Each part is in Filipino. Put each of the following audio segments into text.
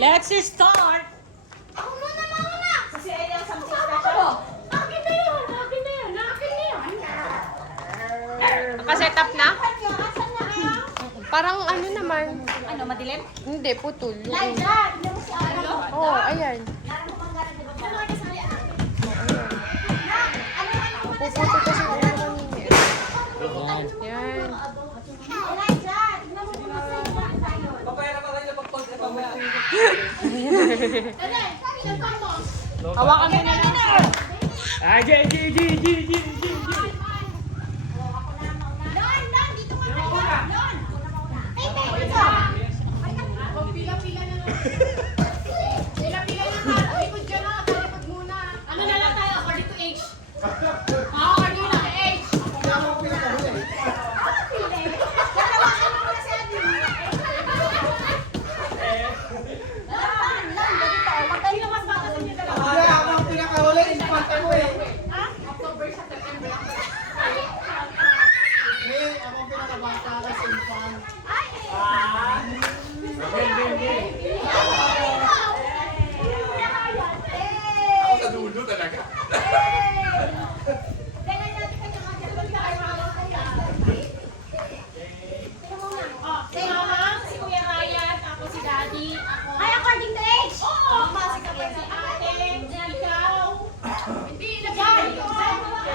Let's start! Ako muna, muna! Kasi ay yung something special. Akin na yun! Akin na yun! Akin na yun! Nakaset up na? Asan na kaya? Parang ano naman. Ano, madilim? Hindi, putol. Liza! Tignan mo si Ano? Oo, oh, ayan. Puputol kasi ako naman yun. Ayan. Yan. Liza! Tignan mo kung nasa iba tayo. Dali! Saan mo? Hawakan mo na lang. Ah, G. Don! Don! Dito ka kayo! Don! Ay, tayo dito! Pila-pila na lang. Pila-pila na nga. Likod dyan na. Talikod muna. Ano na lang tayo according to age? Oo, kanina na age. Dalawakan mo na si Adi. Don! Don! Dito! Matay na mas bata sa inyo dalawa. Wala, ako ang pinakahuli, infante mo eh. October sa September. Eh, ako ang pinakabata kasi infant. Ako sa dulo talaga. Si Mama, si Kuya Ryan, ako si Daddy, ako. Ay, according to age! Oo, si ate, ikaw. Hindi, Si lagyan.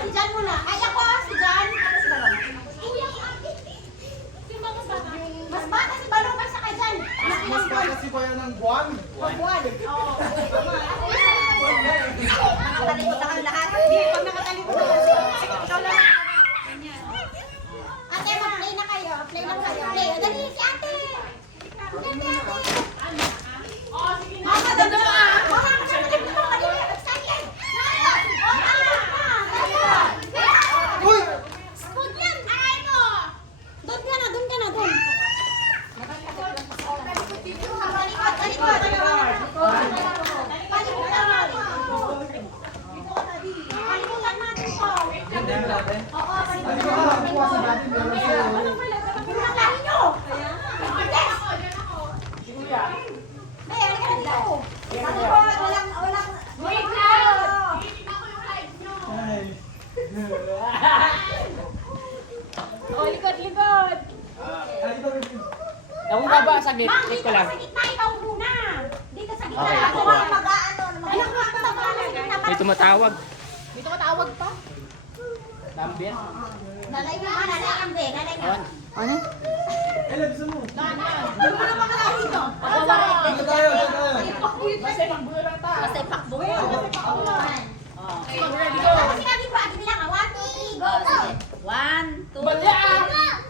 Jan muna. Ay, ako! Si Jan! Ako si Balong. Sino ba mas bata? Mas bata si Balong kaysa kay Jan. Mas Mas ilang buwan? kasi ba yan ng buwan? Buwan. Oo. Nakatalikod na kami lahat. Hindi, pag nakatalikod na kasi, ikaw lang. Ate, mag-play na kayo. Play lang kayo. Play. Dali, si ate. Dali, ate. Oo, sige na. Mama, dali ka. Mama, nakatalikod mo. Dali, excited. Uy! Spot yan. Aray mo. Doon ka na, doon ka na, doon. Talikod, talikod. Palikutan natin. Palikutan natin to. Oo, palikutan Ano ka? natin. Kuha sa dati, meron sa'yo. Ang lahi nyo. Yes. Ay, halika na dito. Sabi ko, walang... Wait lang. Hindi ako yung live nyo. Ay. Oh, likod. Ay, ito rin. Nakong baba sa gate. Ma'am, Check dito ko ka lang. sa gitna, ikaw muna. Dito sa gitna. Okay, Ako ito ang mag-aano. Ay, ako ang mag-aano. May tumatawag. Dito ka tawag pa. Number? Nalay mo, nalay ang be, nalay mo. Ano? Eh, labisan mo. Ano mo naman ka dito? Dito tayo, dito tayo. Basta pagbulo lang ta. Basta ipakbo mo. Ready go. Kasi sabi ko, agi bilang, 1, 2, 3, go. 1, 2, Bali ah.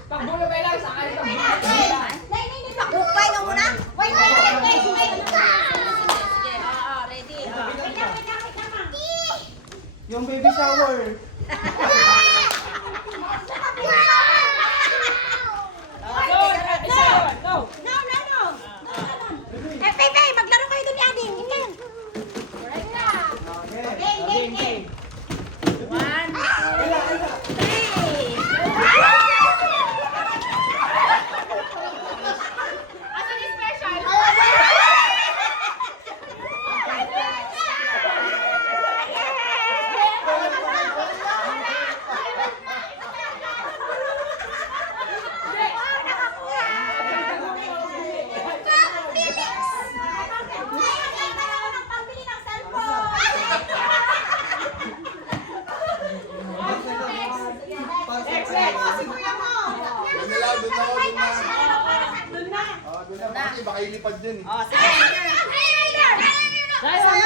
Pagbulo pa lang sa akin. Nay, pakbukay ka muna. Wait. Sige, ready. Wait lang, ma'am. Yung baby shower. Go! No. Eh, Pepe, maglaro kayo doon ni Ading. Ganyan. Game. 1, 2, 3. Asan yung special? Doon na lang, doon na. Doon na. Doon na, kasi baka ilipad dyan eh.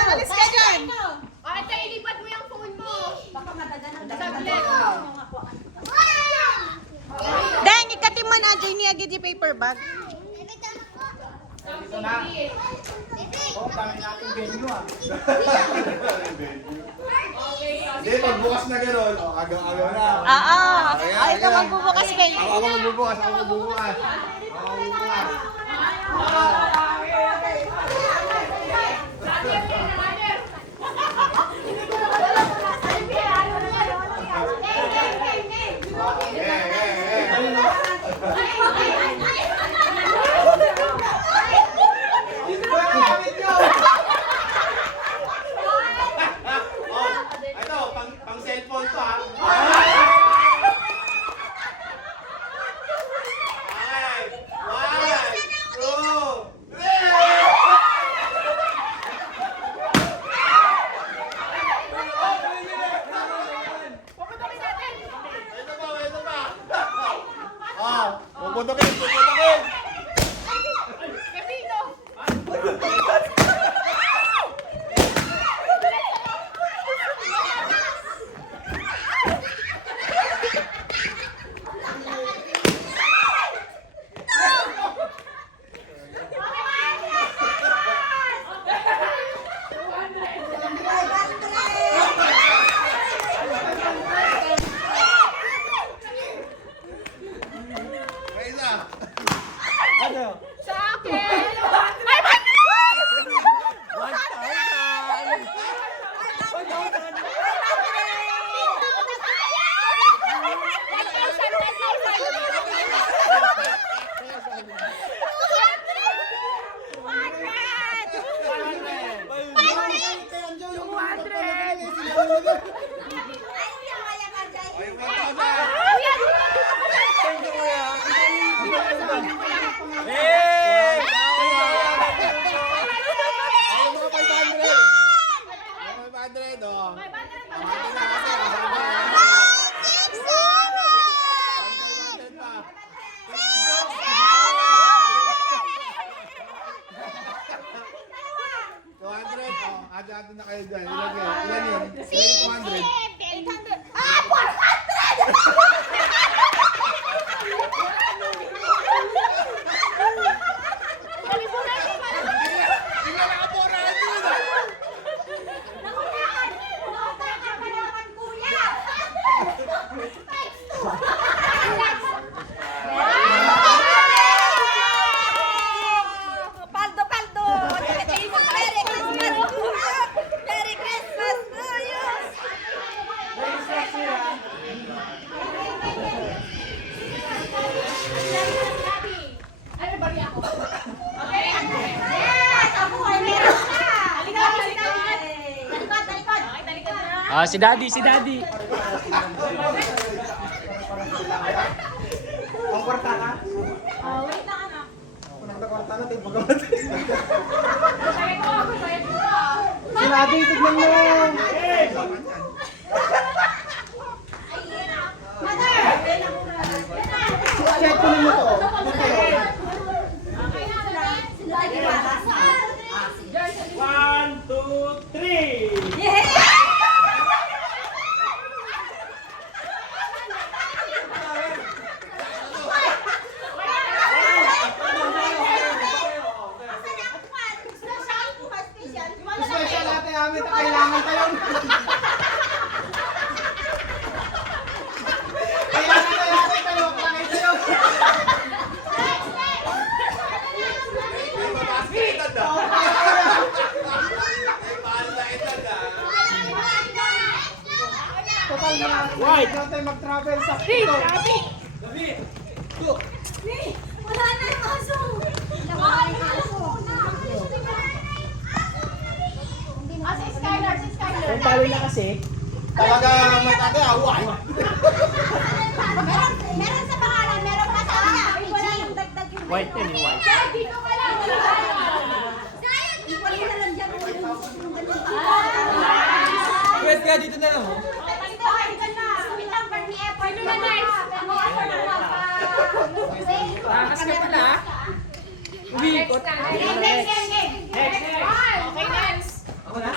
Alis ka dyan. Ate, ilipat mo yung phone mo. Baka madagan ang Saglit. Dahil ikatiman na dyan niya gidi paper bag. Dito na. Oh, dami nating venue ah. Hindi, pagbukas na gano'n, agaw-agaw na. Oo. Ayan, Ay, ikaw ayan. magbubukas kayo. Ako magbubukas. Ako magbubukas. Ay, akin. Ate na kayo dyan. Ilan yun? 200. 800. Ah, 400! Paldo, paldo! Merry Christmas! Merry Christmas to you! Ano ba rin ako? Yes! Ako ay meron ka! Talikod, talikod. Talikod, talikod! Okay, talikod na. Ah, si Daddy, si Daddy. Ang kwarta ka? Oh, wait lang anak. Ang kwarta na, tayo pagkamatay. Sabi ko ako, sabi ko. Sinado, tignan mo. Check ko mo to. Okay na, sila. 1, 2, 3. Special natin namin na kailangan tayo. Kailangan tayo natin tayo. Kailangan tayo. May mabas na edad ah. May mahal na edad ah. Total na. Right. Ikaw tayo mag-travel sa Pito. Wala na yung aso! Wala na yung aso! Ah, si Skylar, si Skylar. Kung palo na kasi, talaga matanda. Why? Meron sa pangalan, meron pa sa kanya. Wala nang dagdag yung White yan, yung white. Sir, dito ka lang. Wala tayo. Sayang, di wala na lang dyan. Wait ka, dito na lang. Oh, talikod. Sumit ang birth ni Effort. Sino na next? Takas ka pala. Umiikot. Next. Okay, next. Ako na?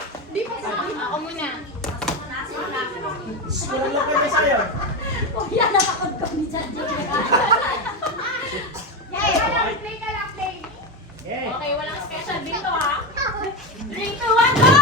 Ako muna. Kurang lang kayo sa'yo. Kuya, napakod kami dyan. Play ka lang, play. Okay. Okay, walang special dito ha. 3, 2, 1, go!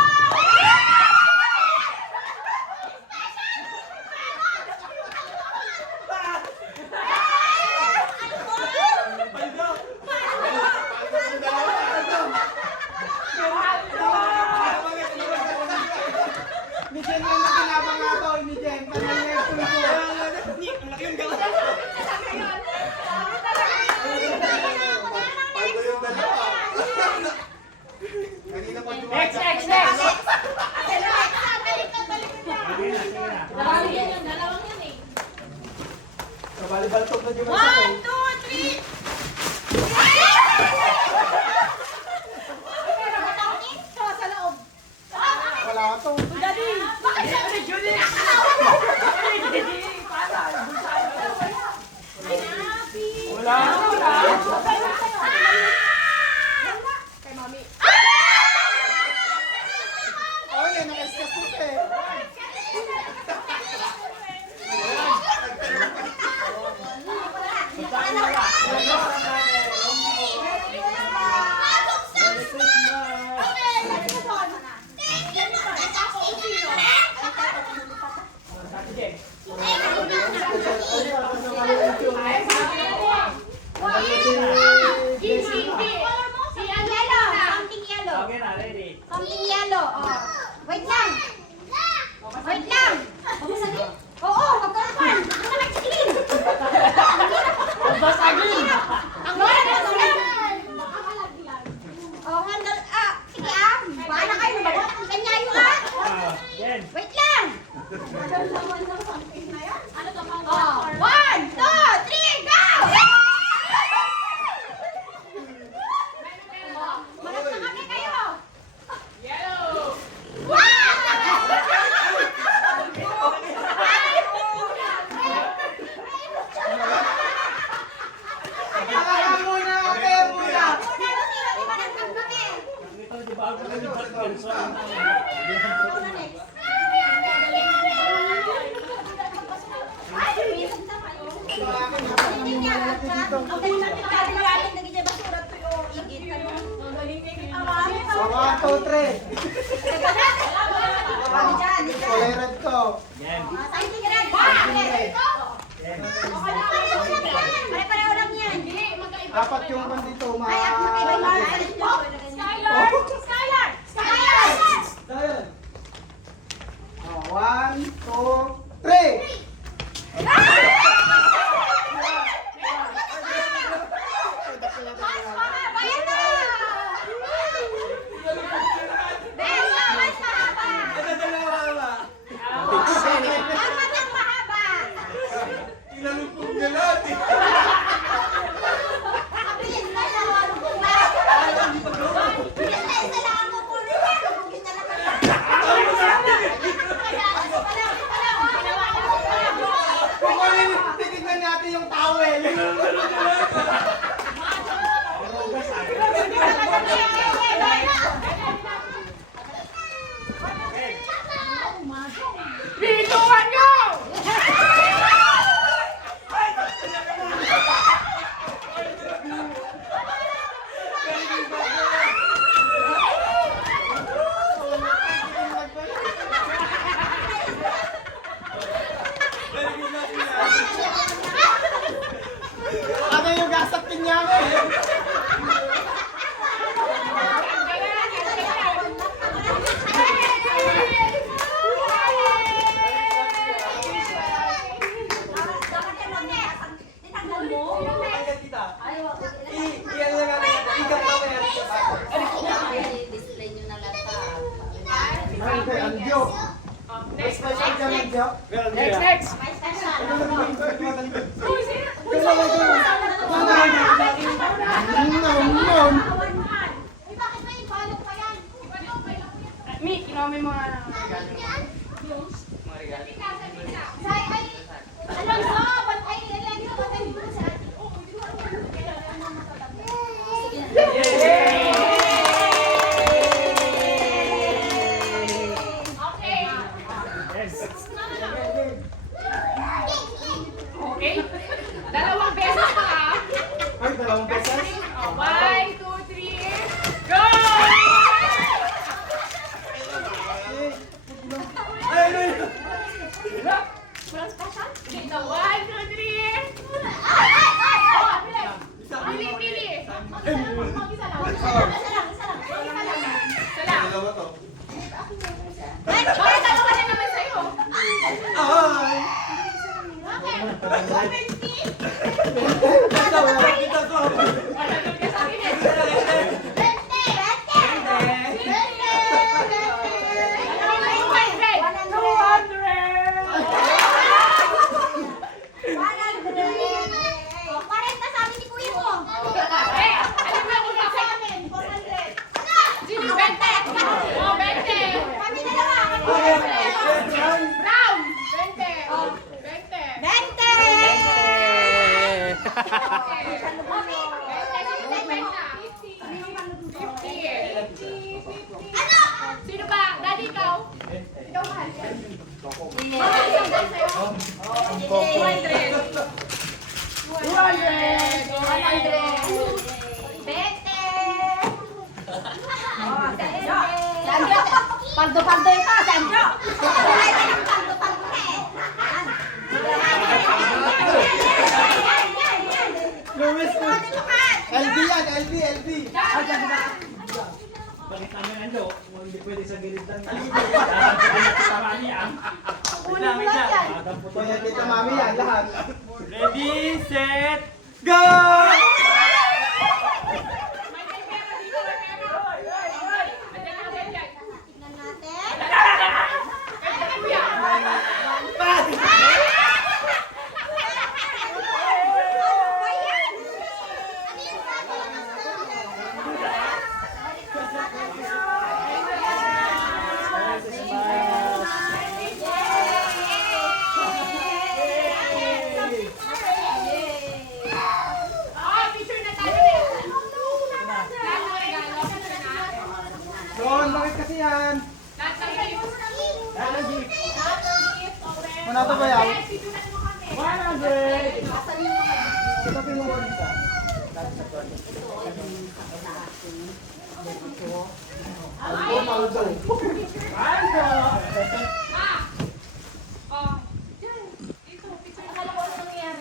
Ni Jen lang na kinabang nga to. Ni Jen. Tanang na yung tuloy ko. Ang laki yung gawin. Paldo yung dalawa. Kanina pa Next. Dalawang yan eh. Kabali-baltog na yung 1, 2, 3. Sa loob. Wala ka to. Bakit sabi ni Julie? Wala. Kay mami. Oh, hindi. Naka-eskas ko eh. Ay, Okay na, ready. Something yellow. Oh. Wait lang. Wait lang. Oo, wag ka naman. Huwag ka nagsiklin. Basagin! Ang wala na Oh, handle. Sige Bahala kayo. Mabagot ang kanyayo Yan. Wait lang. Ano to pang Oh, 1, 2, 3, go! Magat na kami kayo. Yellow! Kaya muna, okay muna. So, 1, 2, 3. Colored ko. Yan. Pare-pareho lang yan. Dapat yung pandito, Ay, ako mag-iba. Skylar! Skylar! Skylar! Ayun. Oh, 1, 2, 3. Bayan na! Beso, mas mahaba! Dapat ang mahaba! Inalupong galat eh. Kabilis na siya, walubog na! Bilis na isa lang ang kukunin niya, lubugin na naman siya. Kukunin, titignan natin yung towel. Bituan nyo! Ano yung gasat niya eh? Next, Next! Bakit may balok pa yan? Mi, kinome mo nga. Say, ay, Alonso, ba't ay, Alonso, ba't ay dito sa atin? Oh, hindi ko alam. Kailangan mo makatabi. Sige. Okay. Yes. Okay? Dalawang beses pa ha. Ay, dalawang pesos? 1, 2, 3, go! Ay, ano yun? Dito, 1, 2, 3. Pili, pili. Isa lang. Isa lang. Dalawa to. Bakit dalawa na naman sa'yo? Ay! Kita ko. Matagal ka sa akin eh. Sino ba? Daddy, ikaw? Ikaw mahal yan. Mahal isang ball sa'yo? 200. 100. Paldo-paldo ito, Sandro. Paldo-paldo na eh. Luis, Dito ka. LB yan, LB. Bakit namin ano? Kung hindi pwede sa gilid lang yan. Dapat sa mami yan. Kunin mo lang yan. Kaya Tita Mami yan, lahat. Ready, set, go! Tingnan natin. Doon, bakit kasi yan? Muna ito ba yan? 100! Ito pinuwan ka. Aldo, Aldo.